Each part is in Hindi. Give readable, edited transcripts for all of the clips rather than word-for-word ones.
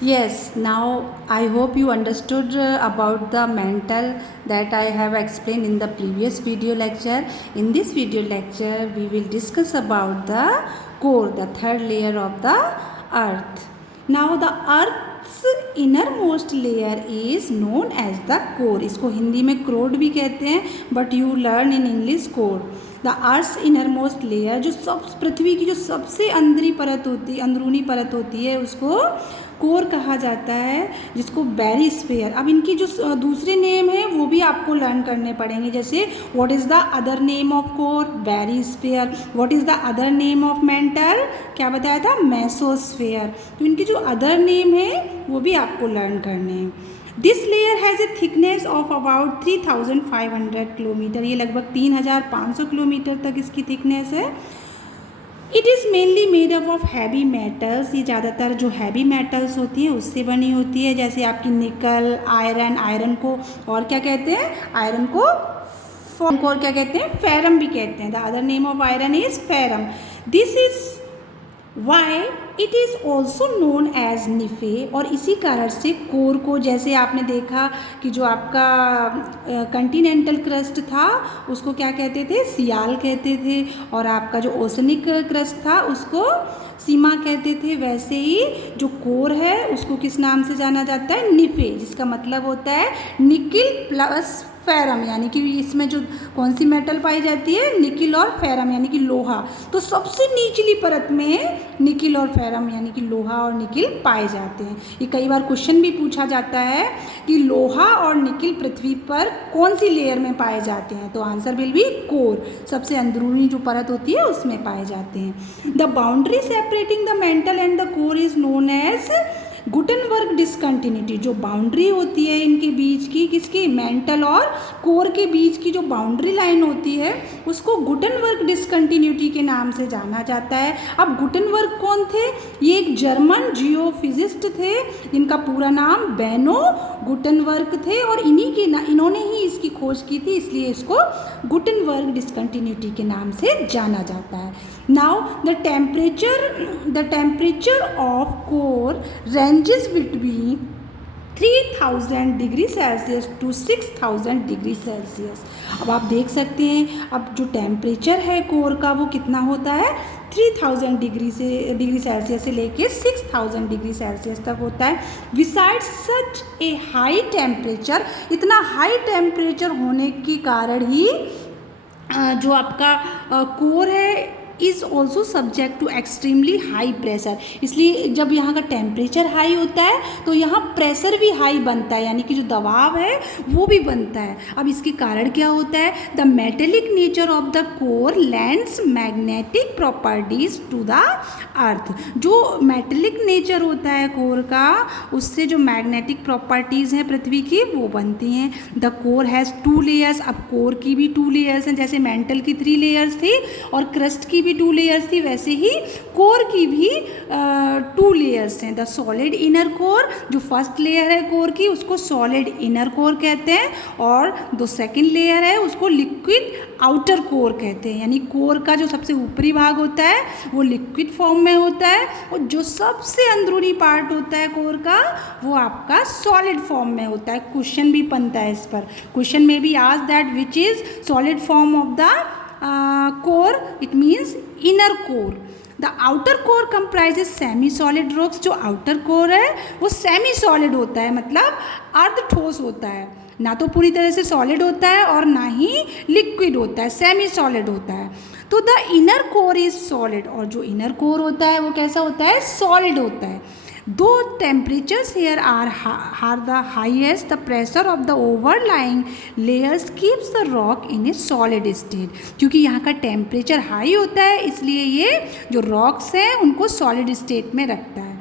Yes, now I hope you understood about the mantle that I have explained in the previous video lecture. In this video lecture, we will discuss about the core, the third layer of the earth. Now the earth's innermost layer is known as the core. इसको हिंदी में क्रोड भी कहते हैं, but you learn in English core. The earth innermost layer जो सब पृथ्वी की जो सबसे अंदरूनी परत होती है उसको कोर कहा जाता है, जिसको बैरिस्फीयर। अब इनकी जो दूसरे नेम है वो भी आपको लर्न करने पड़ेंगे, जैसे what is the other name of core, barysphere. What is the other name of mantle, क्या बताया था, मेसोस्फीयर। तो इनके जो अदर नेम है वो भी आपको लर्न करने हैं। This layer has a thickness of about 3500 kilometre, ये लगभग 3500 किलोमीटर तक इसकी थिकनेस है। It is mainly made up of heavy metals, ये ज़्यादातर जो हैवी मेटल्स होती हैं उससे बनी होती है, जैसे आपकी निकल, आयरन। आयरन को और क्या कहते हैं, आयरन को और क्या कहते हैं, फेरम भी कहते हैं। The other name of iron is ferrum. This is why it is also known as NIFE. और इसी कारण से कोर को, जैसे आपने देखा कि जो आपका कंटिनेंटल क्रस्ट था उसको क्या कहते थे, सियाल कहते थे, और आपका जो ओशनिक क्रस्ट था उसको सीमा कहते थे, वैसे ही जो कोर है उसको किस नाम से जाना जाता है, निफे, जिसका मतलब होता है निकिल प्लस फेरम, यानी कि इसमें जो कौन सी मेटल पाई जाती है, निकिल और फेरम यानी कि लोहा। तो सबसे निचली परत में निकिल और फेरम यानी कि लोहा और निकिल पाए जाते हैं। ये कई बार क्वेश्चन भी पूछा जाता है कि लोहा और निकिल पृथ्वी पर कौन सी लेयर में पाए जाते हैं, तो आंसर विल बी कोर, सबसे अंदरूनी जो परत होती है उसमें पाए जाते हैं। The boundary separating the mantle and the core is known as Gutenberg discontinuity. जो बाउंड्री होती है इनके बीच की, किसकी, मेंटल और कोर के बीच की जो बाउंड्री लाइन होती है उसको गुटनबर्ग डिसकंटिन्यूटी के नाम से जाना जाता है। अब गुटनबर्ग कौन थे, ये एक जर्मन जियोफिजिस्ट थे जिनका पूरा नाम बेनो गुटनबर्ग थे, और इन्होंने ही इसकी खोज की थी, इसलिए इसको गुटनबर्ग डिसकंटिन्यूटी के नाम से जाना जाता है। Now the temperature of core ranges between 3000 degree Celsius to 6000 degree Celsius. अब आप देख सकते हैं, अब जो टेम्परेचर है कोर का वो कितना होता है, 3000 डिग्री सेल्सियस से लेके 6000 डिग्री सेल्सियस तक होता है। Beside such a high temperature, इतना हाई टेम्परेचर होने के कारण ही जो आपका कोर है is also subject to extremely high pressure. इसलिए जब यहाँ का टेम्परेचर हाई होता है तो यहाँ प्रेशर भी हाई बनता है, यानी कि जो दबाव है वो भी बनता है। अब इसके कारण क्या होता है, the metallic nature of the core lends magnetic properties to the earth. जो मेटेलिक नेचर होता है कोर का, उससे जो मैग्नेटिक प्रॉपर्टीज़ हैं पृथ्वी की वो बनती हैं। The core has 2 layers. अब कोर की भी 2 लेयर्स हैं, जैसे मेंटल की 3 लेयर्स थी और क्रस्ट की भी 2 लेयर्स थी, वैसे ही कोर की भी 2 लेयर्स हैं। द सॉलिड इनर कोर, जो फर्स्ट लेयर है कोर की उसको सॉलिड इनर कोर कहते हैं, और जो सेकंड लेयर है उसको लिक्विड आउटर कोर कहते हैं। यानी कोर का जो सबसे ऊपरी भाग होता है वो लिक्विड फॉर्म में होता है, और जो सबसे अंदरूनी पार्ट होता है कोर का वो आपका सॉलिड फॉर्म में होता है। क्वेश्चन भी बनता है इस पर, क्वेश्चन में भी आज that which is solid form of the core, it means inner core. The outer core comprises semi solid rocks। जो outer core है वो semi solid होता है, मतलब अर्ध ठोस होता है, ना तो पूरी तरह से सॉलिड होता है और ना ही लिक्विड होता है, सेमी सॉलिड होता है। तो the inner core is solid, और जो इनर कोर होता है वो कैसा होता है, सॉलिड होता है। Though temperatures here are the highest, the pressure of the overlying layers keeps the rock in a solid state. क्योंकि यहाँ का टेम्परेचर हाई होता है इसलिए ये जो रॉक्स हैं उनको सॉलिड स्टेट में रखता है।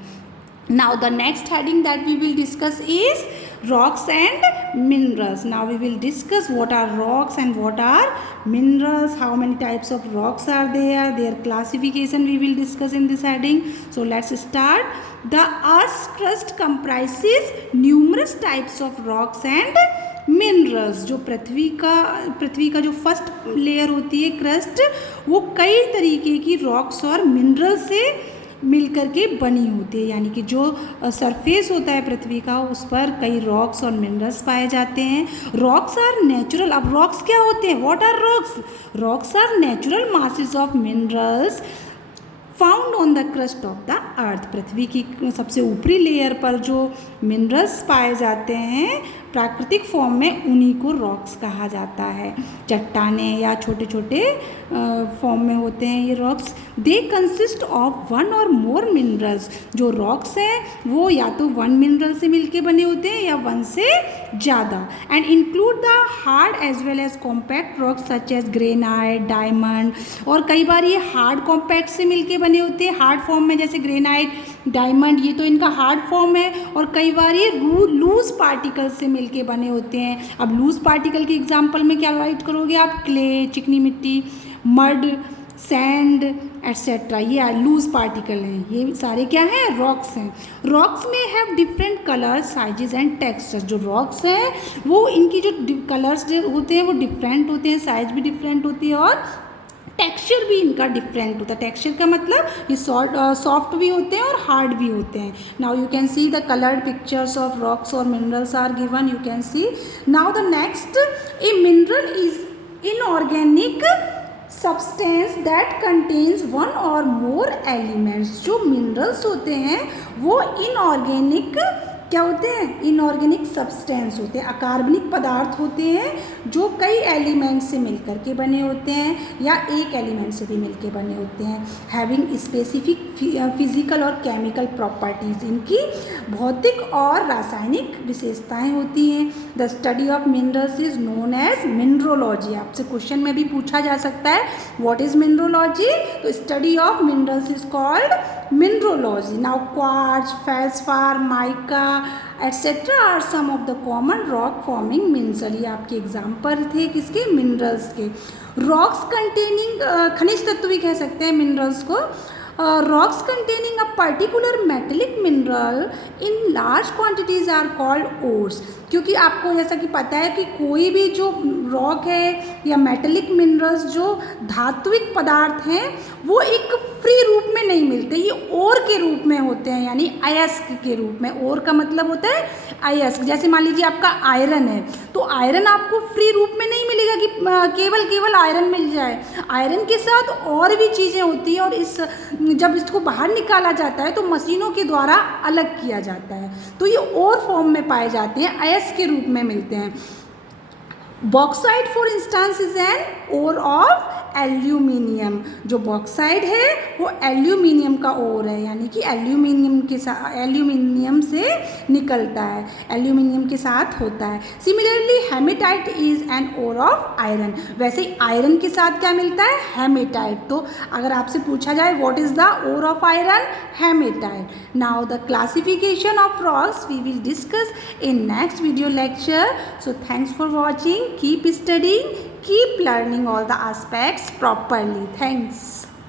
Now the next heading that we will discuss is rocks and minerals. Now we will discuss what are rocks and what are minerals, how many types of rocks are there, their classification we will discuss in this heading. So let's start. The earth's crust comprises numerous types of rocks and minerals. जो पृथ्वी का जो फर्स्ट लेयर होती है क्रस्ट, वो कई तरीके की रॉक्स और मिनरल से मिल करके बनी होती है, यानी कि जो सरफेस होता है पृथ्वी का उस पर कई रॉक्स और मिनरल्स पाए जाते हैं। रॉक्स आर नेचुरल, अब रॉक्स क्या होते हैं, what are rocks? Rocks are natural masses of minerals found on the crust of the earth. पृथ्वी की सबसे ऊपरी लेयर पर जो मिनरल्स पाए जाते हैं प्राकृतिक फॉर्म में, उन्हीं को रॉक्स कहा जाता है। चट्टानें या छोटे छोटे फॉर्म में होते हैं ये rocks. They consist of one or more minerals. जो रॉक्स हैं वो या तो वन मिनरल से मिलके बने होते हैं या वन से ज़्यादा। And include the hard as well as compact rocks such as granite, diamond. और कई बार ये हार्ड कॉम्पैक्ट से मिलके बने होते हैं, हार्ड फॉर्म में, जैसे ग्रेनाइट, डायमंड, ये तो इनका हार्ड फॉर्म है। और कई बार ये लूज पार्टिकल से मिलके बने होते हैं। अब लूज पार्टिकल के एग्जांपल में क्या राइट करोगे आप? क्ले, चिकनी मिट्टी, मड, सैंड एट्सेट्रा, ये लूज पार्टिकल हैं। ये सारे क्या हैं? रॉक्स हैं। रॉक्स में have different colours, sizes and textures. जो रॉक्स हैं वो इनकी जो कलर्स होते हैं वो डिफरेंट होते हैं, साइज भी डिफरेंट होती है और टेक्सचर भी इनका डिफरेंट होता है। टेक्सचर का मतलब ये सॉफ्ट भी होते हैं और हार्ड भी होते हैं। Now you can see the coloured pictures of rocks और minerals are given, you can see. Now the next, a mineral is inorganic substance that contains one or more elements. जो मिनरल्स होते हैं वो इनऑर्गेनिक क्या होते हैं? इनऑर्गेनिक सब्सटेंस होते हैं, अकार्बनिक पदार्थ होते हैं जो कई एलिमेंट से मिलकर के बने होते हैं या एक एलिमेंट से भी मिलकर बने होते हैं। हैविंग स्पेसिफिक फिजिकल और केमिकल प्रॉपर्टीज, इनकी भौतिक और रासायनिक विशेषताएं होती हैं। The study of minerals is known as mineralogy. आपसे क्वेश्चन में भी पूछा जा सकता है व्हाट इज मिनरोलॉजी, तो study of minerals is called mineralogy. Now quartz, feldspar, mica etc. are some of the common rock forming minerals. ये आपके एग्जाम्पल थे किसके? मिनरल्स के। रॉक्स कंटेनिंग, खनिज तत्व भी कह सकते हैं मिनरल्स को। Rocks containing a particular metallic mineral in large quantities are called ores. क्योंकि आपको जैसा कि पता है कि कोई भी जो रॉक है या मेटेलिक मिनरल्स जो धात्विक पदार्थ हैं वो एक फ्री रूप में नहीं मिलते, ये ओर के रूप में होते हैं, यानी अयस्क के रूप में। ओर का मतलब होता है अयस्क। जैसे मान लीजिए आपका आयरन है, तो आयरन आपको फ्री रूप में नहीं मिलेगा कि केवल आयरन मिल जाए। आयरन के साथ और भी चीज़ें होती हैं और जब इसको बाहर निकाला जाता है तो मशीनों के द्वारा अलग किया जाता है, तो ये ओर फॉर्म में पाए जाते हैं, अयस्क के रूप में मिलते हैं। Bauxite for instance is an ore of aluminium. जो बॉक्साइड है वो एल्यूमिनियम का ओर है, यानी कि एल्यूमिनियम से निकलता है, एल्यूमिनियम के साथ होता है। Similarly hematite is an ore of iron. वैसे ही आयरन के साथ क्या मिलता है? हेमेटाइट। तो अगर आपसे पूछा जाए what is the ore of iron? Hematite. Now the classification of rocks we will discuss in next video lecture. So thanks for watching, keep studying, keep learning all the aspects properly. Thanks.